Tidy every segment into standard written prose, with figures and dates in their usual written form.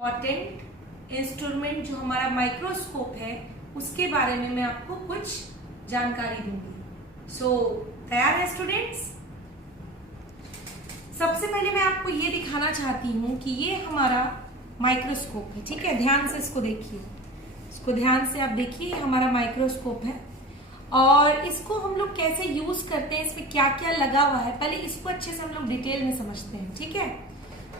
Important instrument जो हमारा microscope है उसके बारे में मैं आपको कुछ जानकारी दूंगी। सो तैयार है स्टूडेंट्स? सबसे पहले मैं आपको ये दिखाना चाहती हूँ कि ये हमारा माइक्रोस्कोप है। ठीक है, ध्यान से इसको देखिए, इसको ध्यान से आप देखिए। ये हमारा माइक्रोस्कोप है और इसको हम लोग कैसे यूज करते हैं, इसमें क्या क्या लगा हुआ है, पहले इसको अच्छे से हम लोग डिटेल में समझते हैं। ठीक है,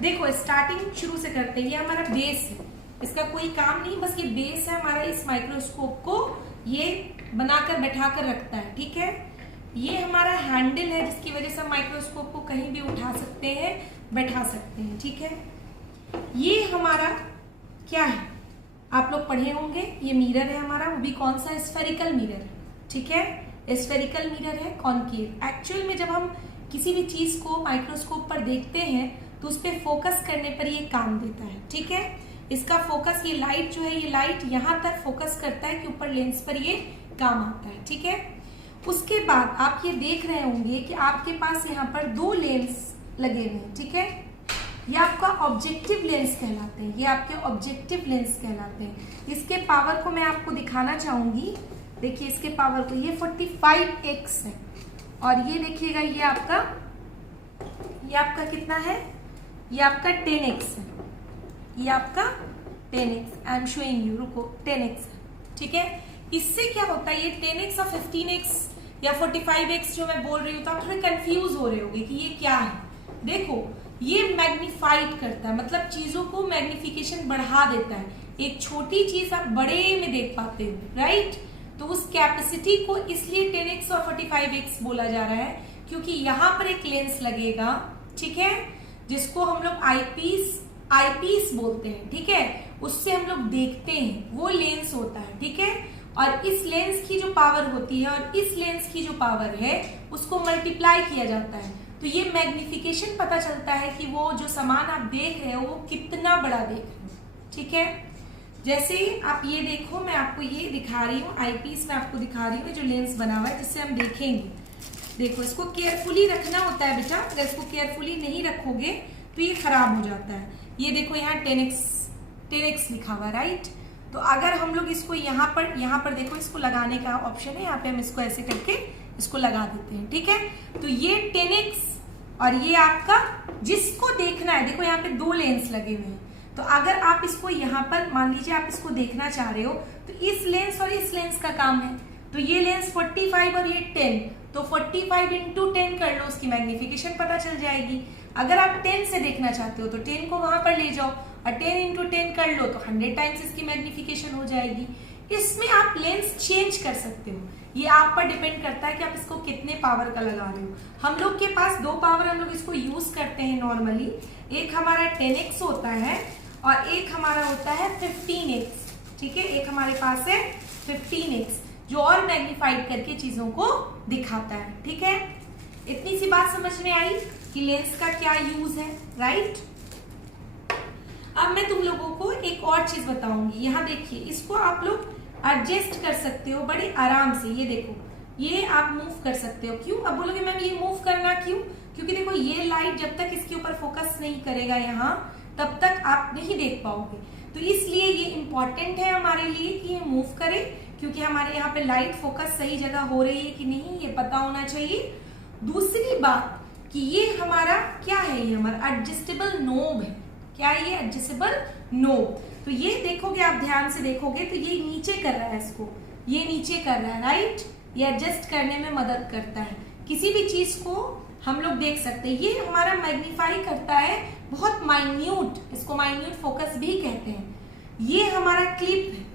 देखो स्टार्टिंग शुरू से करते हैं। ये हमारा बेस है, इसका कोई काम नहीं, बस ये बेस है हमारा। इस माइक्रोस्कोप को ये बनाकर बैठाकर रखता है। ठीक है, ये हमारा हैंडल है जिसकी वजह से हम माइक्रोस्कोप को कहीं भी उठा सकते हैं, बैठा सकते हैं। ठीक है, ये हमारा क्या है, आप लोग पढ़े होंगे, ये मिरर है हमारा, वो भी कौन सा, स्फेरिकल मिरर। ठीक है, स्फेरिकल मिरर है, कॉनकेव। एक्चुअल में जब हम किसी भी चीज को माइक्रोस्कोप पर देखते हैं तो उस पर फोकस करने पर ये काम देता है। ठीक है, इसका फोकस, ये लाइट जो है, ये लाइट यहाँ तक फोकस करता है कि ऊपर लेंस पर ये काम आता है। ठीक है, उसके बाद आप ये देख रहे होंगे कि आपके पास यहाँ पर दो लेंस लगे हुए हैं। ठीक है, ये आपका ऑब्जेक्टिव लेंस कहलाते हैं, ये आपके ऑब्जेक्टिव लेंस कहलाते हैं। इसके पावर को मैं आपको दिखाना चाहूंगी। देखिए इसके पावर को, ये 45x है और ये देखिएगा ये आपका कितना है, ये आपका 10x है, ये आपका 10x। I am showing you, रुको, 10x है। ठीक है, इससे क्या होता है, ये 10x और 15x या 45x जो मैं बोल रही हूँ तो आप थोड़े कंफ्यूज हो रहे होंगे कि ये क्या है। देखो, ये मैग्निफाइड करता है, मतलब चीजों को मैग्निफिकेशन बढ़ा देता है। एक छोटी चीज आप बड़े में देख पाते हो, राइट? तो उस कैपेसिटी को इसलिए 10x और 45x बोला जा रहा है क्योंकि यहाँ पर एक लेंस लगेगा। ठीक है, जिसको हम लोग आईपीस बोलते हैं। ठीक है, उससे हम लोग देखते हैं, वो लेंस होता है। ठीक है, और इस लेंस की जो पावर होती है और इस लेंस की जो पावर है उसको मल्टीप्लाई किया जाता है, तो ये मैग्निफिकेशन पता चलता है कि वो जो सामान आप देख रहे हो वो कितना बड़ा देख रहे हो। ठीक है, जैसे आप ये देखो, मैं आपको ये दिखा रही हूँ, आईपीस में आपको दिखा रही हूँ जो लेंस बना हुआ है जिससे हम देखेंगे। देखो, इसको केयरफुली रखना होता है बेटा, अगर इसको केयरफुली नहीं रखोगे तो ये खराब हो जाता है। ये देखो यहाँ 10x लिखा हुआ, राइट? तो अगर हम लोग इसको यहाँ पर देखो, इसको लगाने का ऑप्शन है, यहाँ पे हम इसको ऐसे करके इसको लगा देते हैं। ठीक है, तो ये 10x और ये आपका जिसको देखना है, देखो यहाँ पे दो लेंस लगे हुए हैं, तो अगर आप इसको यहाँ पर मान लीजिए आप इसको देखना चाह रहे हो तो इस लेंस और इस लेंस का काम है, तो ये लेंस 45 और ये 10, तो 45 इंटू 10 कर लो, उसकी मैग्निफिकेशन पता चल जाएगी। अगर आप 10 से देखना चाहते हो तो 10 को वहां पर ले जाओ और 10 इंटू 10 कर लो तो 100 टाइम्स इसकी मैग्निफिकेशन हो जाएगी। इसमें आप लेंस चेंज कर सकते हो, ये आप पर डिपेंड करता है कि आप इसको कितने पावर का लगा रहे हो। हम लोग के पास दो पावर हम लोग इसको यूज करते हैं नॉर्मली, एक हमारा 10x होता है और एक हमारा होता है 15x। ठीक है, एक हमारे पास है 15x जो और मैग्नीफाइड करके चीजों को दिखाता है। ठीक है, इतनी सी बात समझ में आई कि लेंस का क्या यूज है, राइट? अब मैं तुम लोगों को एक और चीज बताऊंगी। यहाँ देखिए, इसको आप लोग एडजस्ट कर सकते हो बड़े आराम से। ये देखो, ये आप मूव कर सकते हो। क्यों? अब बोलोगे मैम ये मूव करना क्यों? क्योंकि देखो ये लाइट जब तक इसके ऊपर फोकस नहीं करेगा यहाँ, तब तक आप नहीं देख पाओगे। तो इसलिए ये इंपॉर्टेंट है हमारे लिए कि ये मूव करे, क्योंकि हमारे यहाँ पे लाइट फोकस सही जगह हो रही है कि नहीं ये पता होना चाहिए। दूसरी बात कि ये हमारा क्या है, ये हमारा एडजस्टेबल नोब है। क्या है ये? Adjustable knob. तो ये देखोगे, आप ध्यान से देखोगे तो ये नीचे कर रहा है, इसको ये नीचे कर रहा है, राइट? ये एडजस्ट करने में मदद करता है, किसी भी चीज को हम लोग देख सकते हैं। ये हमारा मैग्नीफाई करता है बहुत माइन्यूट, इसको माइन्यूट फोकस भी कहते हैं। ये हमारा क्लिप है,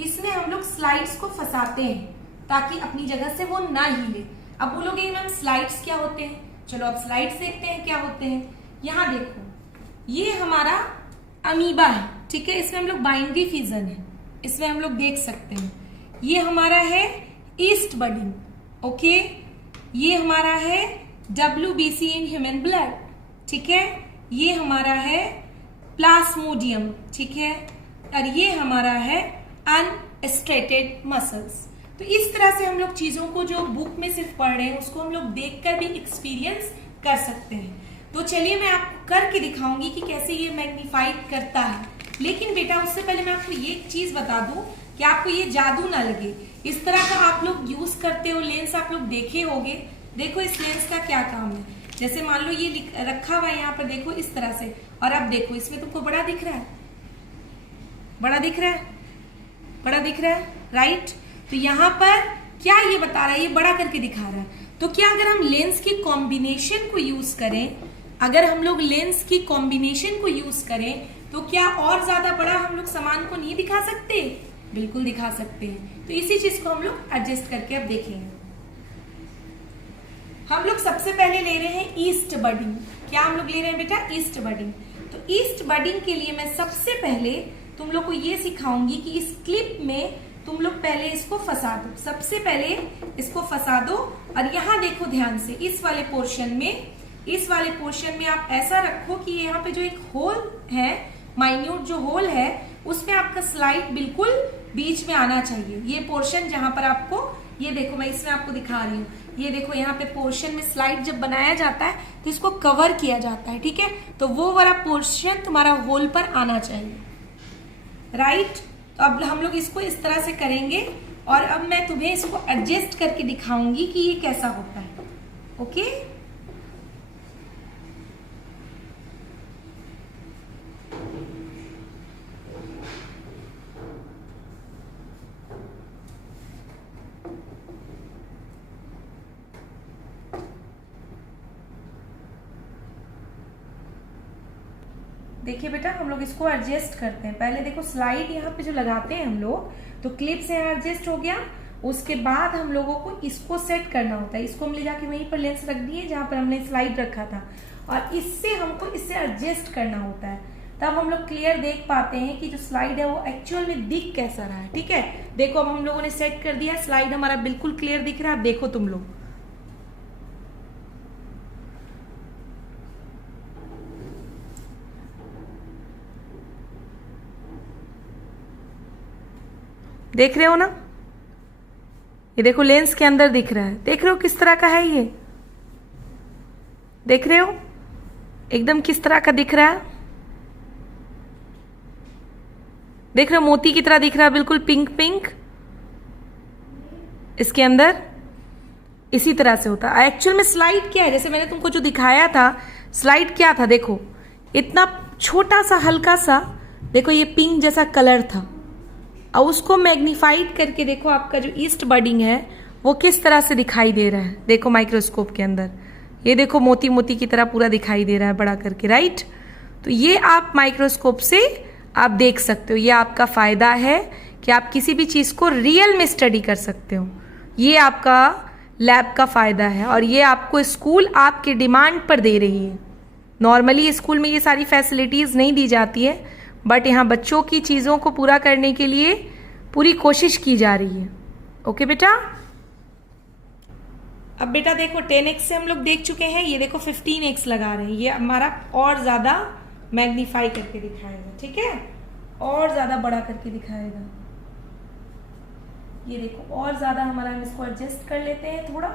इसमें हम लोग स्लाइड्स को फंसाते हैं ताकि अपनी जगह से वो ना हिले। अब बोलोगे मैम स्लाइड्स क्या होते हैं? चलो अब स्लाइड्स देखते हैं क्या होते हैं। यहाँ देखो, ये हमारा अमीबा है। ठीक है, इसमें हम लोग बाइंड्री फिजन है, इसमें हम लोग देख सकते हैं। ये हमारा है ईस्ट बडिंग, ओके। ये हमारा है WBC इन ह्यूमन ब्लड। ठीक है, ये हमारा है प्लाज्मोडियम। ठीक है, और ये हमारा है अनस्ट्रेटेड मसल्स। तो इस तरह से हम लोग चीजों को जो बुक में सिर्फ पढ़ रहे हैं उसको हम लोग देखकर भी एक्सपीरियंस कर सकते हैं। तो चलिए मैं आपको करके दिखाऊंगी कि कैसे ये मैग्नीफाइड करता है। लेकिन बेटा उससे पहले मैं आपको ये एक चीज बता दूं कि आपको ये जादू ना लगे। इस तरह का आप लोग यूज करते हो लेंस, आप लोग देखे होंगे। देखो इस लेंस का क्या काम है। जैसे मान लो ये रखा हुआ है यहाँ पर, देखो इस तरह से, और अब देखो इसमें तुमको बड़ा दिख रहा है, बड़ा दिख रहा है, बड़ा दिख रहा है, राइट। तो यहाँ पर क्या ये बता रहा है, ये बड़ा करके दिखा रहा है। तो क्या अगर हम लेंस की कॉम्बिनेशन को यूज करें, अगर हम लोग लेंस की कॉम्बिनेशन को यूज करें तो क्या और ज्यादा बड़ा हम लोग सामान को नहीं दिखा सकते? बिल्कुल दिखा सकते हैं। तो इसी चीज को हम लोग एडजस्ट करके अब देखेंगे। हम लोग सबसे पहले ले रहे हैं ईस्ट बडिंग। क्या हम लोग ले रहे हैं बेटा? East budding. तो ईस्ट बडिंग के लिए मैं सबसे पहले तुम लोग को ये सिखाऊंगी कि इस क्लिप में तुम लोग पहले इसको फंसा दो। सबसे पहले इसको फंसा दो और यहाँ देखो ध्यान से, इस वाले पोर्शन में आप ऐसा रखो कि यहाँ पे जो एक होल है, माइन्यूट जो होल है, उसमें आपका स्लाइड बिल्कुल बीच में आना चाहिए। ये पोर्शन जहां पर आपको, ये देखो मैं इसमें आपको दिखा रही हूँ, ये देखो यहाँ पे पोर्शन में स्लाइड जब बनाया जाता है तो इसको कवर किया जाता है, ठीक है। तो वो वाला पोर्शन तुम्हारा होल पर आना चाहिए, राइट। तो अब हम लोग इसको इस तरह से करेंगे और अब मैं तुम्हें इसको एडजस्ट करके दिखाऊंगी कि ये कैसा होता है, ओके। देखिए बेटा, हम लोग इसको एडजस्ट करते हैं। पहले देखो स्लाइड यहाँ पे जो लगाते हैं हम लोग, तो क्लिप से यहाँ एडजस्ट हो गया। उसके बाद हम लोगों को इसको सेट करना होता है। इसको हम ले जाके वहीं पर लेंस रख दिए जहां पर हमने स्लाइड रखा था, और इससे हमको इससे एडजस्ट करना होता है। तब हम लोग क्लियर देख पाते हैं कि जो स्लाइड है वो एक्चुअल में दिख कैसा रहा है, ठीक है। देखो अब हम लोगों ने सेट कर दिया, स्लाइड हमारा बिल्कुल क्लियर दिख रहा है। अब देखो तुम लोग, देख रहे हो ना, ये देखो लेंस के अंदर दिख रहा है। देख रहे हो किस तरह का है ये? देख रहे हो एकदम किस तरह का दिख रहा है? देख रहे हो मोती की तरह दिख रहा है, बिल्कुल पिंक पिंक। इसके अंदर इसी तरह से होता है। एक्चुअल में स्लाइड क्या है, जैसे मैंने तुमको जो दिखाया था, स्लाइड क्या था, देखो इतना छोटा सा हल्का सा, देखो ये पिंक जैसा कलर था, और उसको मैग्नीफाइड करके देखो आपका जो ईस्ट बडिंग है वो किस तरह से दिखाई दे रहा है। देखो माइक्रोस्कोप के अंदर ये देखो मोती मोती की तरह पूरा दिखाई दे रहा है बड़ा करके, राइट। तो ये आप माइक्रोस्कोप से आप देख सकते हो। ये आपका फायदा है कि आप किसी भी चीज को रियल में स्टडी कर सकते हो। ये आपका लैब का फायदा है, और ये आपको स्कूल आपके डिमांड पर दे रही है। नॉर्मली स्कूल में ये सारी फैसिलिटीज नहीं दी जाती है, बट यहाँ बच्चों की चीजों को पूरा करने के लिए पूरी कोशिश की जा रही है, ओके बेटा। अब बेटा देखो 10x से हम लोग देख चुके हैं, ये देखो 15x लगा रहे हैं। ये हमारा और ज्यादा मैग्नीफाई करके दिखाएगा, ठीक है, और ज्यादा बड़ा करके दिखाएगा। ये देखो और ज्यादा हमारा, हम इसको एडजस्ट कर लेते हैं थोड़ा।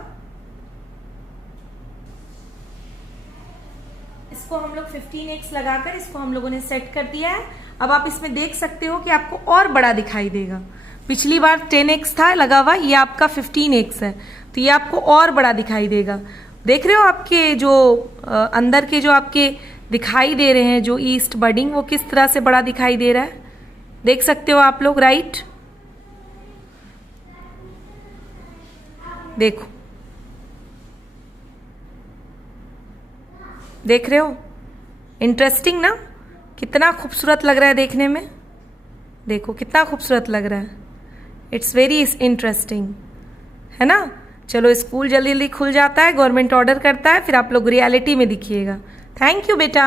इसको हम लोग 15x लगाकर इसको हम लोगों ने सेट कर दिया है। अब आप इसमें देख सकते हो कि आपको और बड़ा दिखाई देगा। पिछली बार 10x था लगा हुआ, ये आपका 15x है, तो ये आपको और बड़ा दिखाई देगा। देख रहे हो आपके जो अंदर के जो आपके दिखाई दे रहे हैं जो ईस्ट बडिंग, वो किस तरह से बड़ा दिखाई दे रहा है, देख सकते हो आप लोग, राइट। देखो देख रहे हो, इंटरेस्टिंग ना, कितना खूबसूरत लग रहा है देखने में। देखो कितना खूबसूरत लग रहा है, इट्स वेरी इंटरेस्टिंग, है ना। चलो स्कूल जल्दी जल्दी खुल जाता है, गवर्नमेंट ऑर्डर करता है, फिर आप लोग रियलिटी में दिखिएगा। थैंक यू बेटा।